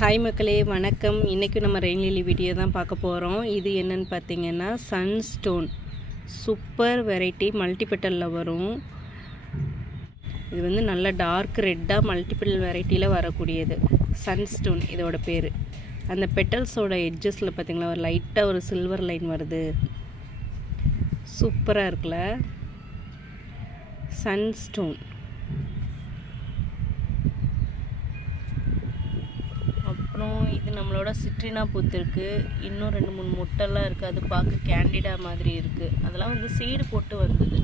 Hi மக்களே வணக்கம். இன்றைக்கி நம்ம ரெயின் லில்லி வீடியோ தான் பார்க்க போகிறோம். இது என்னென்னு பார்த்தீங்கன்னா சன்ஸ்டோன் சூப்பர் வெரைட்டி மல்டிபெட்டலில் வரும். இது வந்து நல்ல டார்க் ரெட்டாக மல்டிபிள் வெரைட்டியில் வரக்கூடியது சன்ஸ்டோன் இதோட பேர். அந்த பெட்டல்ஸோட எட்ஜஸில் பார்த்திங்களா ஒரு லைட்டாக ஒரு சில்வர் லைன் வருது. சூப்பராக இருக்குல்ல சன்ஸ்டோன். அப்புறம் இது நம்மளோட சிட்ரினா பூத்திருக்கு. இன்னும் 2-3 மொட்டெல்லாம் இருக்குது. அது பார்க்க கேண்டிடா மாதிரி இருக்குது. அதெல்லாம் வந்து சீடு போட்டு வந்தது.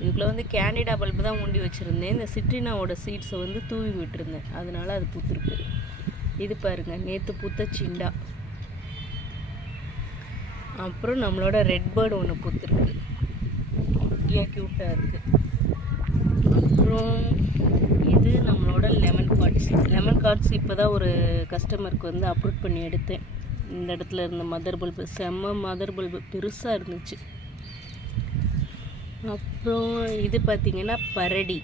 இதுக்குள்ளே வந்து கேண்டிடா பல்பு தான் ஊண்டி வச்சுருந்தேன். இந்த சிட்ரினாவோட சீட்ஸை வந்து தூவி விட்டுருந்தேன், அதனால அது பூத்திருக்கு. இது பாருங்கள், நேற்று பூத்த சிண்டா. அப்புறம் நம்மளோட ரெட் பேர்டு ஒன்று பூத்திருக்கு, குட்டியாக க்யூட்டாக இருக்குது. அப்புறம் இது நம்மளோட லெமன் கார்ட்ஸ் இப்போ தான் ஒரு கஸ்டமருக்கு வந்து அப்லோட் பண்ணி எடுத்தேன். இந்த இடத்துல இருந்த மதர் பல்பு செம்ம மதர் பல்பு பெருசாக இருந்துச்சு. அப்புறம் இது பார்த்திங்கன்னா பரடி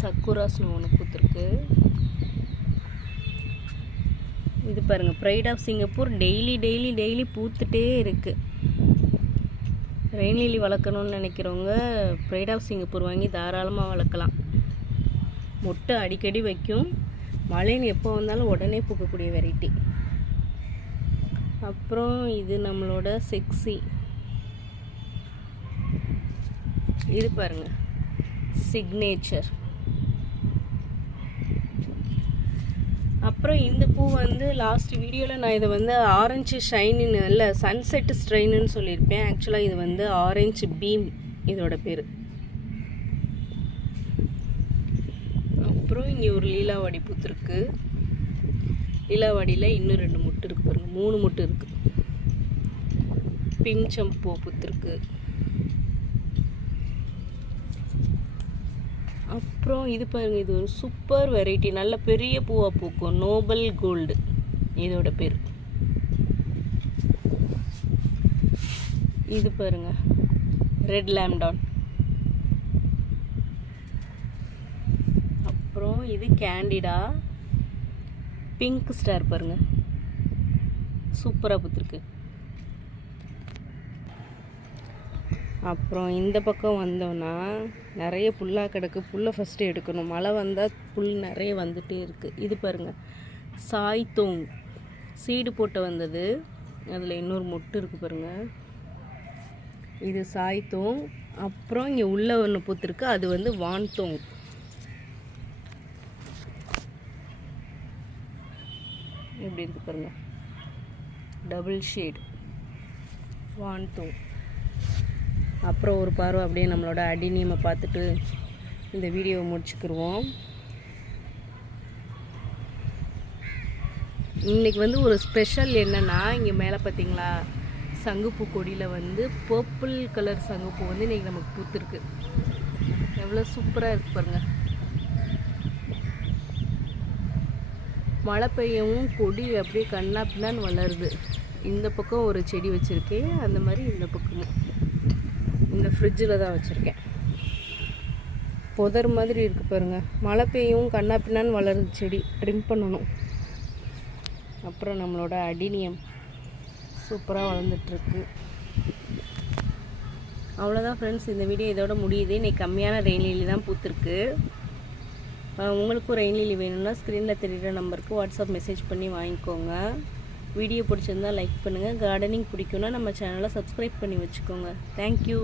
சக்குராஸ்னு ஒன்று பூத்துருக்கு. இது பாருங்கள், ப்ரைட் ஆஃப் சிங்கப்பூர் டெய்லி பூத்துட்டே இருக்குது. ரெயின் லில்லி வளர்க்கணுன்னு நினைக்கிறவங்க ப்ரைட் ஆஃப் சிங்கப்பூர் வாங்கி தாராளமாக வளர்க்கலாம். மொட்டை அடிக்கடி வைக்கும், மழைன்னு எப்போ வந்தாலும் உடனே பூக்கக்கூடிய வெரைட்டி. அப்புறம் இது நம்மளோட செக்ஸி. இது பாருங்கள், சிக்னேச்சர். அப்புறம் இந்த பூ வந்து லாஸ்ட் வீடியோவில் நான் இதை வந்து ஆரஞ்சு ஷைனின்னு இல்லை சன்செட் ஸ்ட்ரெயின்னு சொல்லியிருப்பேன். ஆக்சுவலாக இது வந்து ஆரஞ்சு பீம் இதோட பேர். அப்புறம் இங்கே ஒரு லீலாவாடி பூத்துருக்கு. லீலாவாடியில் இன்னும் 2 மொட்டு இருக்குது பாருங்கள், 3 மொட்டு இருக்குது. பிங்க் சம்பூ பூத்துருக்கு. அப்புறம் இது பாருங்கள், இது ஒரு சூப்பர் வெரைட்டி, நல்ல பெரிய பூவாக பூக்கும். நோபல் கோல்டு இதோட பேர். இது பாருங்கள், ரெட் லேம்டான். அப்புறம் இது கேண்டிடா பிங்க் ஸ்டார் பாருங்கள், சூப்பராக பூத்துருக்கு. அப்புறம் இந்த பக்கம் வந்தோன்னா நிறைய புல்லாக கிடக்கு. புல்லை ஃபஸ்ட்டு எடுக்கணும், மழை வந்தால் புல் நிறைய வந்துகிட்டே இருக்குது. இது பாருங்கள், சாய்தோங் சீடு போட்டு வந்தது. அதில் இன்னொரு மொட்டு இருக்குது பாருங்கள், இது சாய்தோங். அப்புறம் இங்கே உள்ளே ஒன்று பூத்துருக்கு, அது வந்து வான்தோங். எப்படி இருக்குது பாருங்கள், டபுள் ஷேட் வான்தோங். அப்புறம் ஒரு பார்வை அப்படியே நம்மளோட அடினியமை பார்த்துட்டு இந்த வீடியோவை முடிச்சுக்கிடுவோம். இன்றைக்கி வந்து ஒரு ஸ்பெஷல் என்னென்னா, இங்கே மேலே பார்த்தீங்களா சங்குப்பூ கொடியில் வந்து பர்பிள் கலர் சங்குப்பூ வந்து இன்றைக்கி நமக்கு பூத்துருக்கு. எவ்வளோ சூப்பராக இருக்குது பாருங்கள். மழை பெய்யவும் கொடி அப்படியே கண்ணா பின்னான்னு வளருது. இந்த பக்கம் ஒரு செடி வச்சுருக்கேன், அந்த மாதிரி இந்த பக்கமும் இந்த ஃப்ரிட்ஜில் தான் வச்சுருக்கேன். புதர் மாதிரி இருக்குது பாருங்கள். மழை பெய்யும் கண்ணா பின்னான்னு வளருது செடி, ட்ரிம் பண்ணணும். அப்புறம் நம்மளோட அடினியம் சூப்பராக வளர்ந்துட்டுருக்கு. அவ்வளோதான் ஃப்ரெண்ட்ஸ், இந்த வீடியோ இதோட முடியுது. இன்றைக்கி கம்மியான ரெயின் லில்லி தான் பூத்துருக்கு. உங்களுக்கும் ரெயின் லில்லி வேணும்னா ஸ்க்ரீனில் தெரிகிற நம்பருக்கு வாட்ஸ்அப் மெசேஜ் பண்ணி வாங்கிக்கோங்க. வீடியோ பிடிச்சிருந்தால் லைக் பண்ணுங்கள். கார்டனிங் பிடிக்குன்னா நம்ம சேனலை சப்ஸ்கிரைப் பண்ணி வச்சுக்கோங்க. தேங்க்யூ.